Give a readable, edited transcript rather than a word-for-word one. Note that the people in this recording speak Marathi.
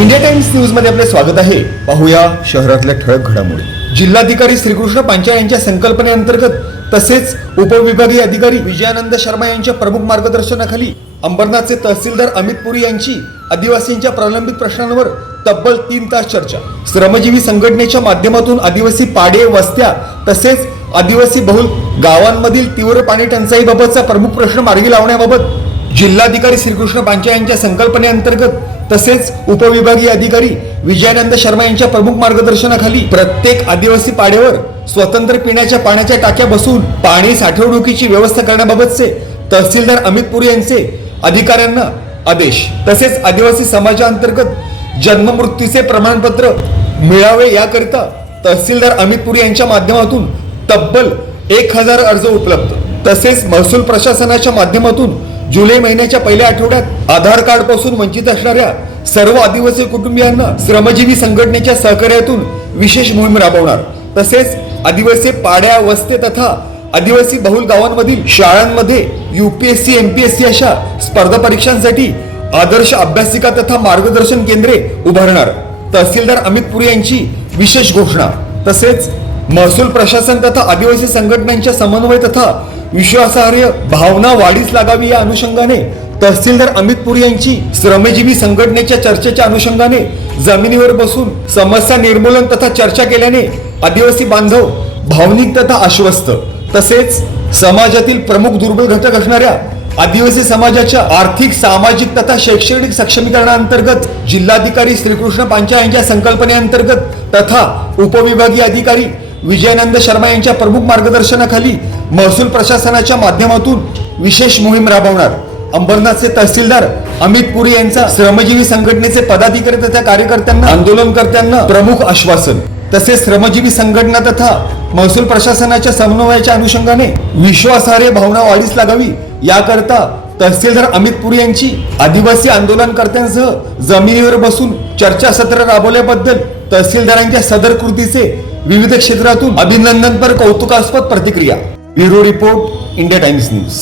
इंडिया टाइम्स न्यूज मध्ये आपले स्वागत आहे। पाहूया शहरातल्या ठळक घडामोडी। जिल्हाधिकारी श्रीकृष्ण पांचाळ यांच्या संकल्पनेअंतर्गत तसेच उपविभागीय अधिकारी विजयानंद शर्मा यांच्या प्रमुख मार्गदर्शनाखाली अंबरनाथचे तहसीलदार अमित पुरी यांची आदिवासींच्या प्रलंबित प्रश्नांवर तब्बल 3 तास चर्चा। श्रमजीवी संघटनेच्या माध्यमातून आदिवासी पाडे वस्त्या तसेच आदिवासी बहुल गावांमधील तीव्र पाणी टंचाईबाबतचा प्रमुख प्रश्न मार्गी लावण्याबाबत जिल्हाधिकारी श्रीकृष्ण पांचाळ यांच्या संकल्पनेअंतर्गत तसेच उपविभागीय अधिकारी विजयानंद शर्मा यांच्या प्रमुख मार्गदर्शनाखाली प्रत्येक आदिवासी पाड्यावर स्वतंत्र पिण्याच्या पाण्याच्या टाक्या बसवून पाणी साठवणुकीची व्यवस्था करण्याबाबतचे तहसीलदार अमित पुरी यांचे अधिकाऱ्यांना आदेश। तसेच आदिवासी समाजाअंतर्गत जन्म मृत्यूचे प्रमाणपत्र मिळावे याकरिता तहसीलदार अमित पुरी यांच्या माध्यमातून तब्बल 1000 अर्ज उपलब्ध। तसेच महसूल प्रशासनाच्या माध्यमातून जुलै महिन्याच्या पहिल्या आठवड्यात आधार कार्ड पासून वंचित असणाऱ्या सर्व आदिवासी कुटुंबियांना श्रमजीवी संघटनेच्या सहकार्यातून विशेष मोहीम राबवणार। तसेच आदिवासी पाड्या वस्ते तथा आदिवासी बहुल गावांमधील शाळांमध्ये यूपीएससी एमपीएससी अशा स्पर्धा परीक्षांसाठी आदर्श अभ्यासिका तथा मार्गदर्शन केंद्रे उभारणार। तहसीलदार अमित पुरी यांची विशेष घोषणा। तसेच महसूल प्रशासन तथा आदिवासी संघटनांच्या समन्वय तथा विश्वासार्ह भावना वाढीस लागावी या अनुषंगाने तहसीलदार अमित पुरी यांची श्रमजीवी संघटनेच्या चर्चेच्या अनुषंगाने जमिनीवर बसून समस्या निर्मूलन तथा चर्चा केल्याने आदिवासी बांधव भावनिक तथा आश्वस्त। तसेच समाजातील प्रमुख दुर्बल घटक असणाऱ्या आदिवासी समाजाच्या आर्थिक सामाजिक तथा शैक्षणिक सक्षमीकरणाअंतर्गत जिल्हाधिकारी श्रीकृष्ण पांचाळ यांच्या संकल्पनेअंतर्गत तथा उपविभागीय अधिकारी विजयानंद शर्मा यांच्या प्रमुख मार्गदर्शनाखाली महसूल प्रशासनाच्या माध्यमातून विशेष मोहीम राबवणार। अंबरनाथचे तहसीलदार अमित पुरी यांचा श्रमजीवी संघटनेचे पदाधिकारी तथा कार्यकर्त्यांना आंदोलनकर्त्यांना प्रमुख आश्वासन। तसेच श्रमजीवी संघटना तथा महसूल प्रशासनाच्या समन्वयाच्या अनुषंगाने विश्वासार्ह भावना वाढीस लागावी याकरता तहसीलदार अमित पुरी यांची आदिवासी आंदोलनकर्त्यांसह जमिनीवर बसून चर्चासत्र राबवल्याबद्दल तहसीलदारांच्या सदर कृतीचे विविध क्षेत्रातून अभिनंदनपर कौतुकास्पद प्रतिक्रिया। Bureau report, India times news.